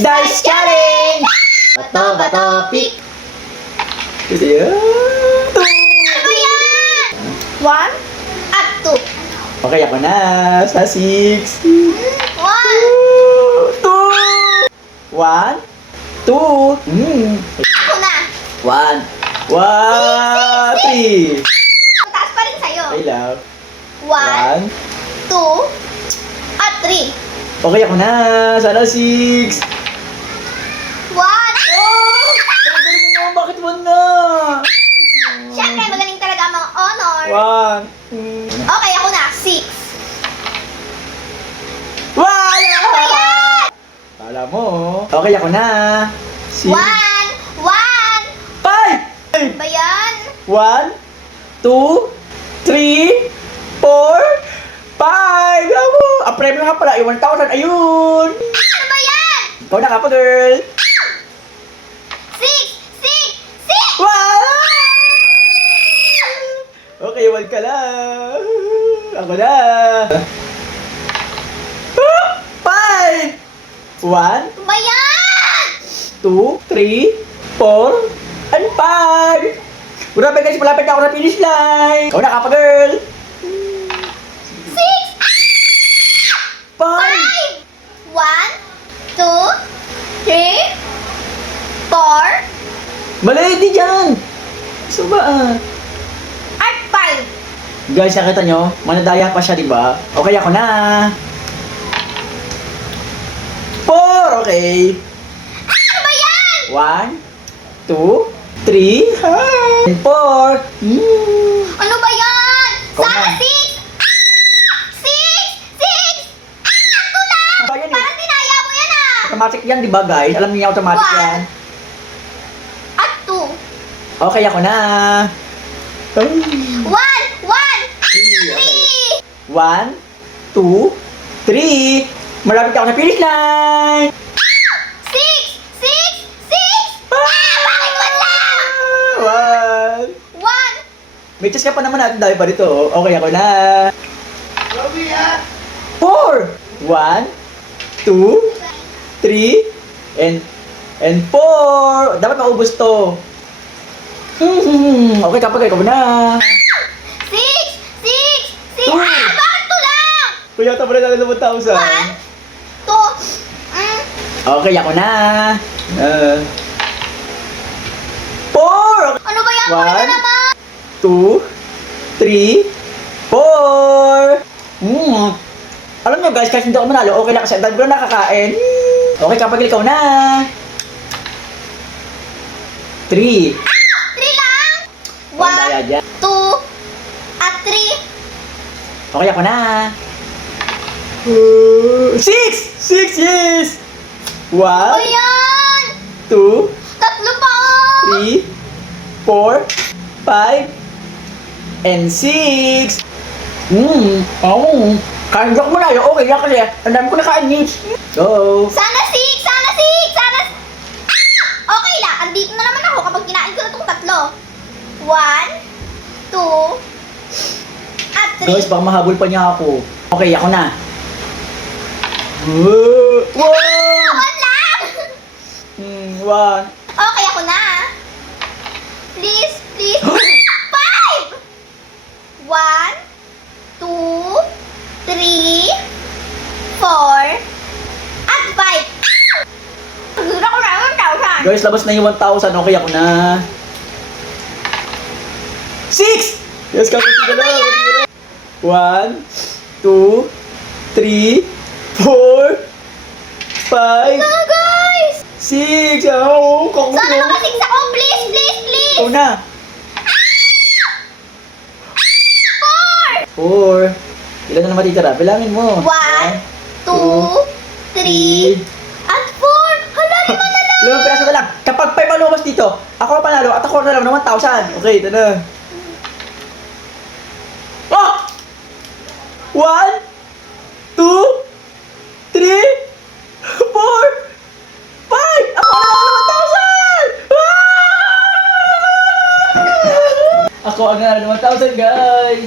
Dice Challenge! Bato, pick! Ito yan. Ano ba yan? 1 at 2. Okay, ako na. Sa 6. 1. 2. 1. 2. Ako na. 1. 1. 3. Taas pa rin sa'yo. Okay lang. 1, 2, at 3. Okay, ako na. Sana 6. 1. Galing mo, bakit 1 na? Siyempre, magaling talaga ang mga honor. 1. Okay, ako na. 6. Wala! Ayan! Kala mo. Okay, ako na. 1. 1. 5. Ba yan? 1, 2, 3, 4, 5. Bravo! Ang premyo nga pala, 1,000. Ayun! Ano ba yan? Ikaw na ka pa, girl. 6. 6. 6. Wow! Okay, 1 ka lang. Ako na. 5. 1, Ba yan? 2, 3, 4, and 5. Grabe guys, malapit na ako na finish line. Ikaw na ka pa, girl. 6. 5. 5. 1, 2, 3, 4, Mali, di dyan. So ba? at 5. Guys, nakita nyo? Manadaya pa siya, di ba? Okay, ako na. 4. Okay. Ano ba yan? 1, 2, 3, and 4. Ano ba yan? Ikaw Sana na. 6. 6. 6. Ito na! Ba yan eh? Parang tinaya mo yan ah! Automatic yan, di ba guys? Alam niyo automatic One. yan. At 2. Okay, ako na. 1. 1. 1, 2, 3. Malapit ako sa finish line. 6. 6. 6. Bakit wala? 1. 1. May chance ka pa naman natin dahil pa dito. Okay, ako na. 4. 1, 2, 3, and 4. Dapat maubos to. Okay, kapag ikaw na. 6. 6. 6. Two. Bakit to lang? Kuya, tama na natin 1,000. 1. 2. Okay, ako na. 4. Ano ba yan? One. Ano naman? 2, 3, 4. Alam nyo guys, kahit hindi ako manalo, okay lang kasi ang dami ko na nakakain. Okay, kapag ikaw na. 3. 3 lang? Ang daya 1, dyan. 2, at 3. Okay, ako na. 6! 6, yes! 1, Ayan! 2, Tatlo pa oh! 3, 4, 5, and 6. Kain ko muna yun. Okay lang kasi. Ang dami ko nakain ni. Go. Sana 6! Sana 6! Sana... Okay lang. Andito na naman ako kapag kinain ko na itong tatlo. 1, 2, at 3. Guys, baka mahabol pa niya ako. Okay, ako na. Wow! On lang! 1. Okay, ako na. Please, please. 5! 1, 2, 3, 4, at 5. Gusto ko na 1,000. Guys, labas na yung 1,000. Okay, ako na. 6! Yes, kapit ka na. 1, 2, 3, 4, 5, Ano guys? 6. Oh, kako Sana makasix ako. Please, please, please. Ikaw na. 4. 4. Ilan na naman matitira? Bilangin mo. 1, 2, 3, at 4. Hala, 5 na lang. 5 piraso na lang. Kapag 5 ang lumabas dito, ako ang panalo at ako na lang ng 1,000. Okay, ito na. Oh! 1, 2, 3, 4, 5! Ako na lang ng 1,000! Ah! Ako ang nanalo ng 1,000, guys!